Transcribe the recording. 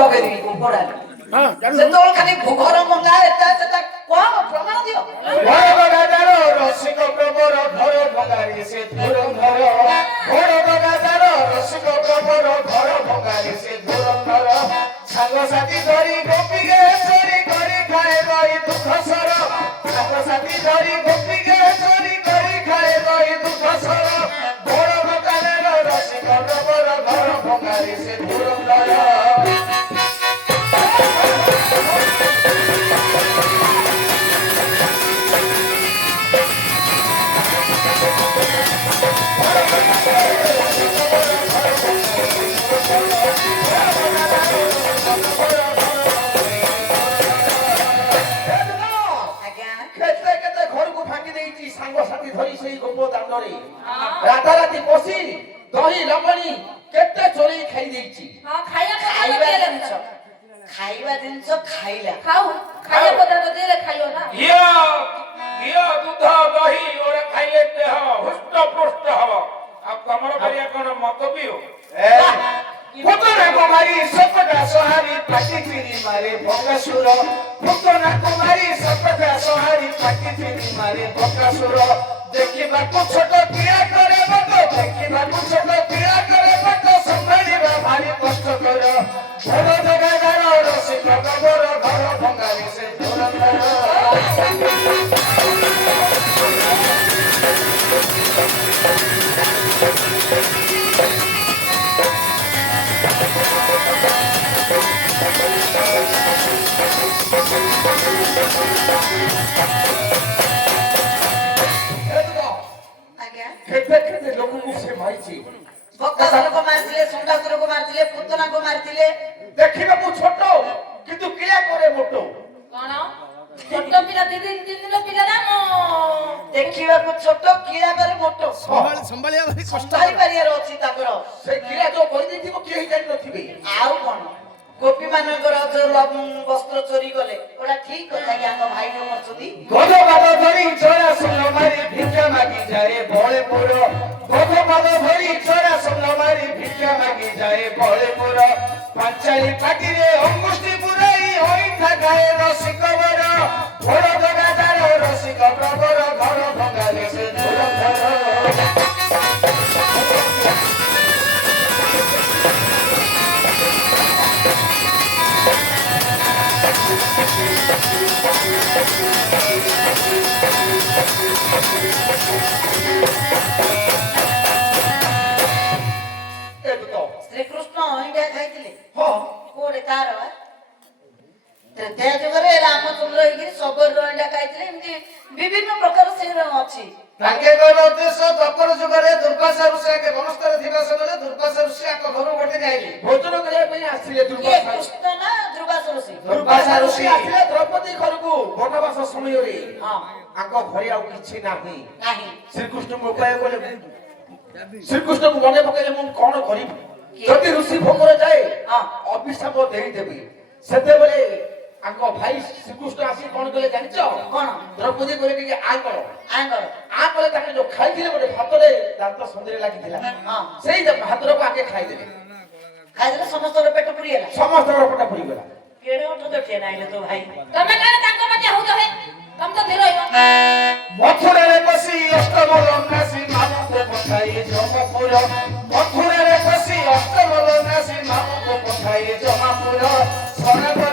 ଲଗେଇଦେବି ଗୋପଡ଼ାରେ ସେତେବେଳେ ଖାଲି ଘର ମଙ୍ଗା ଏଟା ସେଟା କଣ ପ୍ରମାଣ ଦିଅ ରସିକ ପ୍ରବର ଘର ଭଙ୍ଗାରି ସେ ଧୁରନ୍ଧର ଘର ବଗାଦାର ରସିକ ପ୍ରବର ଘର ଭଙ୍ଗାରି ସେ ଧୁରନ୍ଧର ସାଙ୍ଗସାଥି ଧରି ଗୋପିକେ ଚୋରି କରି ଖାଏ ରହି ଦୁଃଖ ସର ସାଙ୍ଗସାଥି ଧରି ଗୋପିକେ ଚୋରି କରି ଖାଏ ରହି ଦୁଃଖ ସର ଘର ବଗାଦାର ରସିକ ପ୍ରବର ଘର ଭଙ୍ଗାରି ସେ ଧୁରନ୍ଧର ସାଙ୍ଗସାଥି ଧରି ସେଇ ଗୋପ ଦାଣ୍ଡରେ ରାତାରାତି ବସି ଦହି ଲବଣୀ କେତେ ଚୋରେଇ ଖାଇ ଦେଇଛି। ଖାଇବା ଜିନିଷ ଖାଇଲା ଖାଇବା ପଦାର୍ଥ ଦେଲେ ଖାଇବ ନା। ଘିଅ ଦୁଧ ଦହି ଓରେ ଖାଇଲେ ଦେହ ହୃଷ୍ଟ ପୃଷ୍ଟ ହବ। ଆଉ ତମର କରିବା କଣ ମଦ ପିଉ ଭୂତନା କୁମାରୀ ସପଟା ସହାରୀ ପାଟି ଫିରି ମାରେ ବକାସୁର ଭୂତନା କୁମାରୀ ସପଟା ସହାରୀ ପାଟି ଫିରି ମାରେ ବକାସୁର ଦେଖିବାକୁ ଛୋଟ କ୍ରିୟା କରେ ବାଟ ଦେଖିବାକୁ ଛୋଟ କ୍ରିୟା କରେ ବାଟ ସମ୍ଭାଳିବା ଭାରି କଷ୍ଟକର ଘର ଜଗାଦାର ରସିକ ପ୍ରବର ଘର ଭଙ୍ଗାରି ସେ ଧୁରନ୍ଧର କେତେ କେତେ ଲୋକଙ୍କୁ ସେ ମାରିଛି। ବକାସୁରକୁ ମାରିଥିଲେ ଶୁଣ୍ଡାସୁରକୁ ମାରିଥିଲେ ପୁତନାକୁ ମାରିଥିଲେ। ଦେଖିବାକୁ ଛୋଟ କିନ୍ତୁ କ୍ରିୟା କରେ ମୋଟ। କଣ ଛୋଟ ପିଲା ତିନି ଦିନ ପିଲା ନା ଦେଖିବାକୁ ଛୋଟ କ୍ରିୟା କରେ ମୋଟ। ସମ୍ଭାଳି ପାରିବାର ଅଛି ତାଙ୍କର। ସେ କ୍ରିୟା ଯୋଉ କରିଦେଇଥିବ କେହି ଜାଣିନଥିବେ। ଆଉ କଣ ଗୋପୀ ମାନଙ୍କର ଯୋଉ ବସ୍ତ୍ର ଚୋରି କଲେ ଓଟା ଠିକ କଥା କି ଆମ ଭାଇ କରୁଛନ୍ତି। ଗଜବାଦ ଧରି ଚୋରା ସୁନ ମାରି ଭିକ୍ଷା ମାଗି ଯାଏ ବଳେପୁର ଗଜବାଦ ଧରି ଚୋରା ସୁନ ମାରି ଭିକ୍ଷା ମାଗି ଯାଏ ବଳେପୁର ପାଞ୍ଚାଳି ପାଟିରେ ଅଙ୍ଗୁଷ୍ଠି ପୁରାଇ ଅଇଁଠା ଖାଏ ରସିକ ବର ଘର ଜଗାଦାର ରସିକ ପ୍ରବର ଘର ଭଙ୍ଗାରେ ସେ ଧୁରନ୍ଧର ଶ୍ରୀକୃଷ୍ଣ ଅଇଁଠା ଖାଇଥିଲେ। ହଁ କୋଉଠି କାହାର ତ୍ରେତୟା ଯୁଗରେ ରାମଚନ୍ଦ୍ର ହେଇକି ଶବରର ଅଇଁଠା ଖାଇଥିଲେ। ଏମିତି ବିଭିନ୍ନ ପ୍ରକାର ସେ ଅଛି। ତାଙ୍କର ଉଦ୍ଦେଶ୍ୟ ଦ୍ୱାପର ଯୁଗରେ ଦୁର୍ବାସା ଋଷି ଆଗେ ବନସ୍ତରେ ଥିବା ସମୟରେ ଦୁର୍ବାସା ଋଷି ଆଙ୍କ ଘରୁ ଗୋଟେ ଯାଇଲେ ଭୋଜନ କରିବା ପାଇଁ ଆସିଲେ। କୃଷ୍ଣ ନା ଦୁର୍ବାସା ଋଷି? ଦୁର୍ବାସା ଋଷି ଆସିଲେ ଦ୍ରୌପଦୀ ଘରକୁ ବନବାସ ସମୟରେ। ଆଙ୍କ ଘରେ ଆଉ କିଛି ନାହିଁ। ଶ୍ରୀକୃଷ୍ଣଙ୍କୁ ଉପାୟ କଲେ ଶ୍ରୀକୃଷ୍ଣଙ୍କୁ ମନେ ପକେଇଲେ ମୁଁ କଣ କରିବି ଯଦି ଋଷି ଭୋଗରେ ଯାଏ ଅଭିଶାପ ଦେଇଦେବି। ସେତେବେଳେ ଆଙ୍କ ଭାଇ ଶ୍ରୀକୃଷ୍ଣ ଆସି କଣ କଲେ ଜାଣିଛ? କଣ? ଦ୍ରୌପଦୀ କହିଲେ ଟିକେ ଆ କର ତାଙ୍କେ ଯୋଉ ଖାଇଥିଲେ ଗୋଟେ ଭାତରେ ଦାନ୍ତ ସନ୍ଧିରେ ଲାଗିଥିଲା ସେଇ ଭାତରକୁ ଆଗେ ଖାଇଦେଲେ। ଖାଇଦେଲେ ସମସ୍ତଙ୍କର ପେଟ ପୁରିଗଲା। ସମସ୍ତଙ୍କର ପେଟ ପୁରିଗଲା। କେଡେ ଅଠ ଦେଖେ ନାଇଲେ ତ ଭାଇ ତମେ କାଳେ ତାଙ୍କ ପାଖେ ହଉଛ ହେ ତମ ତ ଧୀର ରହିବ। ମଥୁରାରେ ବସି ଅଷ୍ଟମଲ ନାସି ମାମୁକୁ ପଠାଇ ଜମପୁର ମଥୁରାରେ ବସି ଅଷ୍ଟମଲ ନାସି ମାମୁକୁ ପଠାଇ ଜମପୁର ସନାତ